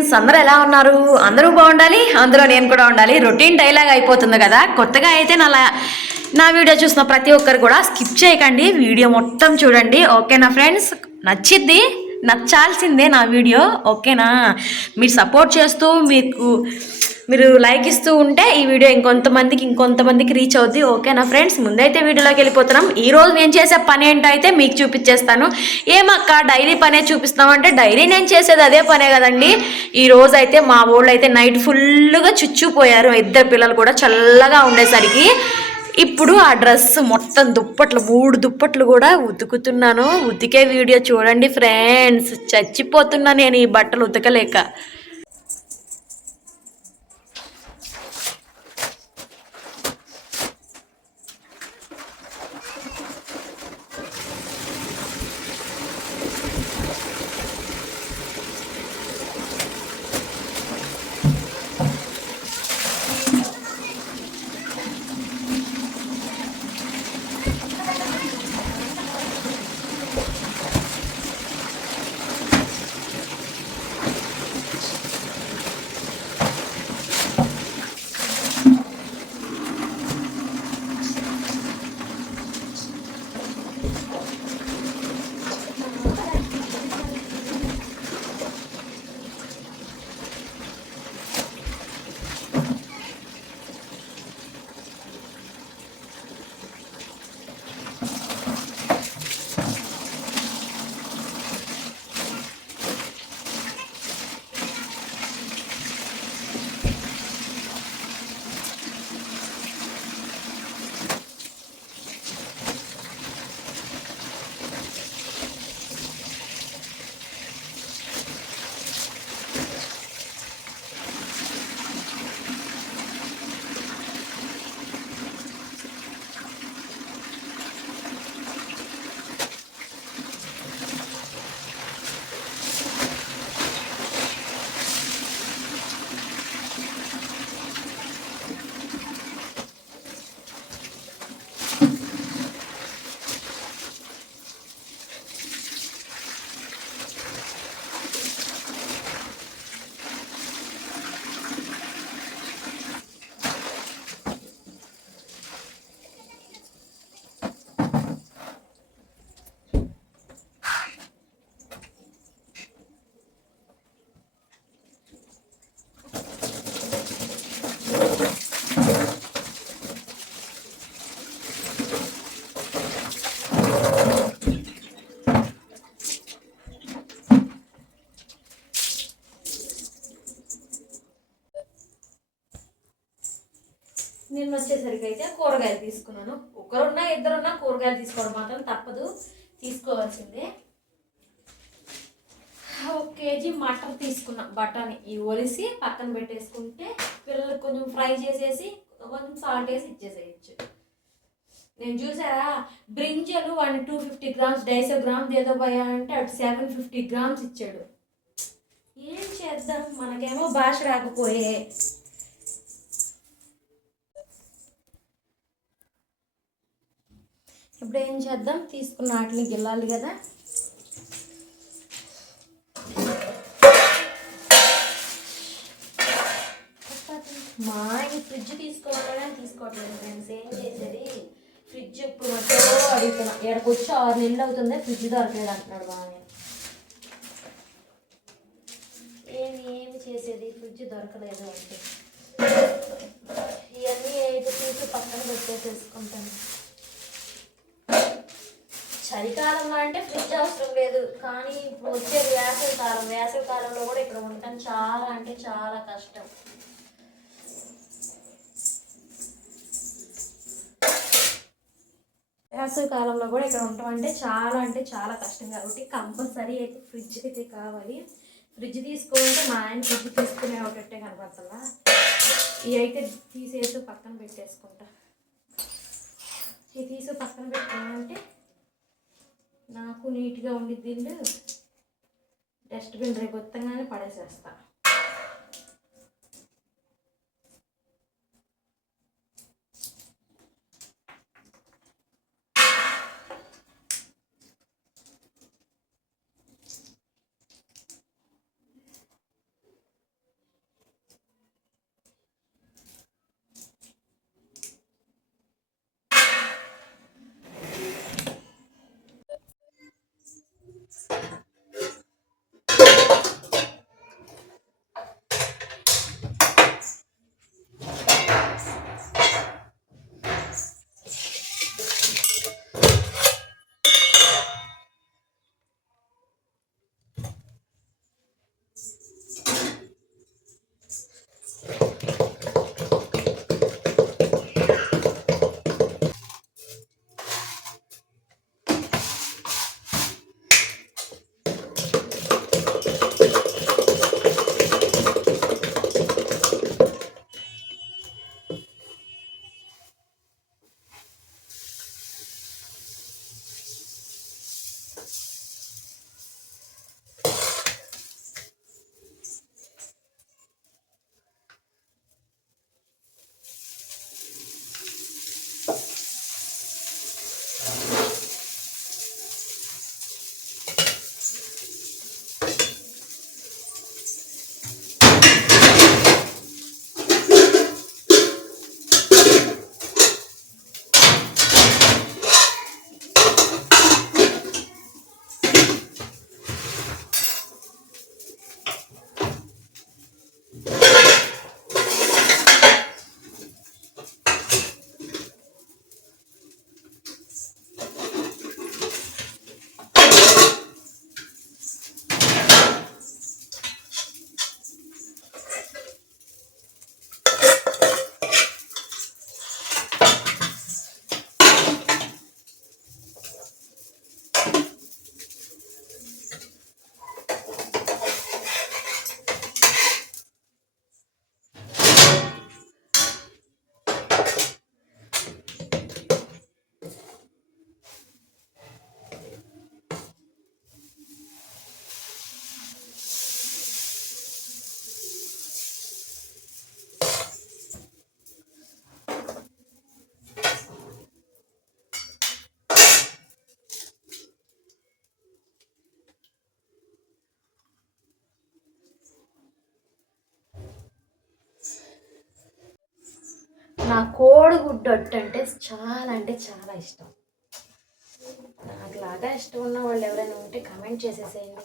Friends అందరూ ఎలా ఉన్నారు? అందరూ బాగుండాలి అందులో నేను కూడా ఉండాలి. రొటీన్ డైలాగ్ అయిపోతుంది కదా? కొత్తగా అయితే నా నా వీడియో చూసిన ప్రతి ఒక్కరు కూడా స్కిప్ చేయకండి. వీడియో మొత్తం చూడండి. ఓకేనా ఫ్రెండ్స్ నచ్చిద్ది? నచ్చాల్సిందే నా వీడియో ఓకేనా మీరు సపోర్ట్ చేస్తూ మీకు మీరు లైక్ ఇస్తూ ఉంటే ఈ వీడియో ఇంకొంతమందికి ఇంకొంతమందికి రీచ్ అవుద్ది. ఓకేనా ఫ్రెండ్స్ ముందైతే వీడియోలోకి వెళ్ళిపోతున్నాం. ఈ రోజు నేను చేసే పని ఏంటో అయితే మీకు చూపించేస్తాను. ఏమక్క డైలీ పనే చూపిస్తామంటే డైలీ నేను చేసేది అదే పనే కదండి. ఈ రోజు అయితే మా ఊళ్ళో అయితే నైట్ ఫుల్గా చుచ్చుపోయారు ఇద్దరు పిల్లలు కూడా చల్లగా ఉండేసరికి ఇప్పుడు ఆ డ్రెస్ మొత్తం దుప్పట్లు మూడు దుప్పట్లు కూడా ఉతుకుతున్నాను. ఉతికే వీడియో చూడండి ఫ్రెండ్స్ చచ్చిపోతున్నా నేను ఈ బట్టలు ఉతకలేక. నిన్న వచ్చేసరికి అయితే కూరగాయలు తీసుకున్నాను. ఒకరున్నా ఇద్దరున్నా కూరగాయలు తీసుకోవడం మాత్రం తప్పదు. తీసుకోవాల్సిందే. ఒక కేజీ మటర్ తీసుకున్నా. బటాని ఈ ఒలిసి పక్కన పెట్టేసుకుంటే పిల్లలకు కొంచెం ఫ్రై చేసేసి కొంచెం సాల్ట్ వేసి ఇచ్చేసేయచ్చు. నేను చూసారా? Brinjal one two fifty grams డైసో grams ఏదో పోయా అంటే అటు సెవెన్ ఫిఫ్టీ గ్రామ్స్ ఇచ్చాడు. ఏం చేద్దాం? మనకేమో భాష రాకపోయే. ఇప్పుడు ఏం చేద్దాం? తీసుకున్న వాటిని గిల్లాలి కదా. మా ఈ ఫ్రిడ్జ్ తీసుకోవాలని తీసుకోవట్లేదు ఫ్రెండ్స్. ఏం చేసేది? ఇక్కడికి వచ్చి ఆరు నెలలు అవుతుంది ఫ్రిడ్జ్ దొరకలేదు అంటున్నాడు బాగానే ఏమి ఏమి చేసేది? ఫ్రిడ్జ్ దొరకలేదు అంటే. ఇవన్నీ అయితే తీసి పక్కన పెట్టేసేసుకుంటాను. చలికాలం అంటే ఫ్రిడ్జ్ అవసరం లేదు కానీ ఇప్పుడు వచ్చేది వేసవి కాలం వేసవి కాలంలో కూడా ఇక్కడ ఉండటం చాలా అంటే చాలా కష్టం. వేసవి కాలంలో కూడా ఇక్కడ ఉండటం అంటే చాలా అంటే చాలా కష్టం కాబట్టి కంపల్సరీ అయితే ఫ్రిడ్జ్ అయితే కావాలి. ఫ్రిడ్జ్ తీసుకోవాలంటే మా ఆయన ఫ్రిడ్జ్ తీసుకునే ఒకటే కనపడుతుందా? ఇవి అయితే తీసేసి పక్కన పెట్టేసుకుంటా. ఇవి తీసి పక్కన పెట్టుకున్నామంటే నాకు నీట్గా ఉండిద్ది. డస్ట్బిన్ రేపు వస్తాగానే పడేసేస్తాను నా కోడిగుడ్డు అట్టు అంటే చాలా అంటే చాలా ఇష్టం. నాకు లాగా ఇష్టం ఉన్న వాళ్ళు ఎవరైనా ఉంటే కమెంట్ చేసేసేయండి.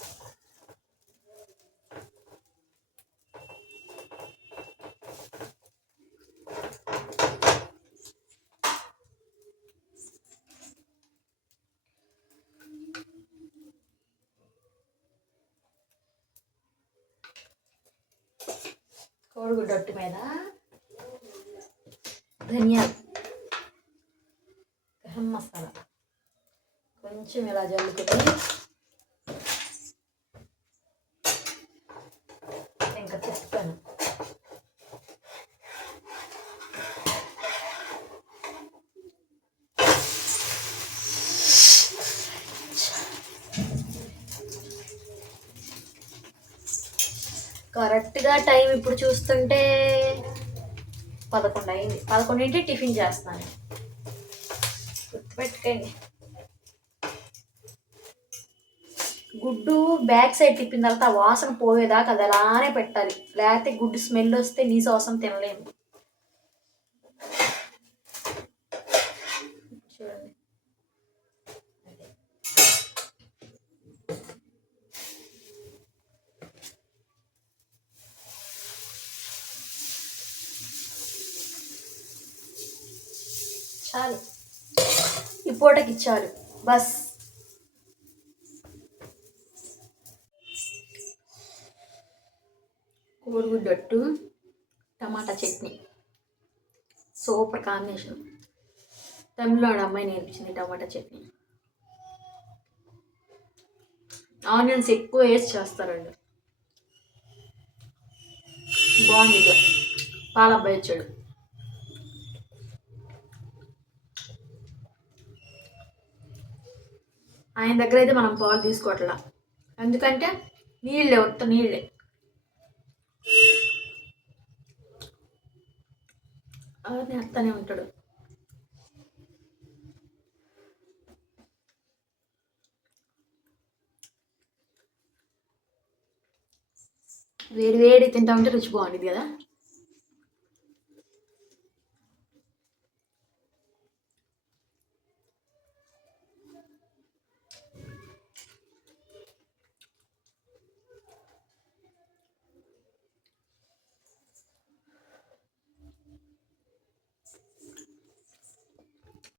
కోడిగుడ్డు అట్టు మీద ధనియా గరం మసాలా. కొంచెం ఇలా జల్లుకుని ఇంకా తిప్పాను కరెక్ట్గా టైం ఇప్పుడు చూస్తుంటే పదకొండు అయింది. పదకొండింటి టిఫిన్ చేస్తున్నాను. గుర్తుపెట్టుకోండి. గుడ్డు బ్యాక్ సైడ్ తిప్పిన తర్వాత వాసన పోయేదాకా అది అలానే పెట్టాలి. లేకపోతే గుడ్డు స్మెల్ వస్తే నీ వాసన తినలేము చూడండి అదే. చాలు. ఈ పూటకి చాలు. బస్. కోడిగుడ్డట్టు tomato chutney. Super combination. Tamil Nadu అమ్మాయి నేర్పించింది టమాటా చట్నీ. ఆనియన్స్ ఎక్కువ వేసి చేస్తారండి. బాగుంది పాలబ్బాయి వచ్చాడు. ఆయన దగ్గర అయితే మనం పాలు తీసుకోవట్లా. ఎందుకంటే నీళ్ళే ఒత్త నీళ్ళే. అవన్నీ అత్తనే ఉంటాడు. వేడి వేడి తింటా ఉంటే రుచి బాగుండేది కదా?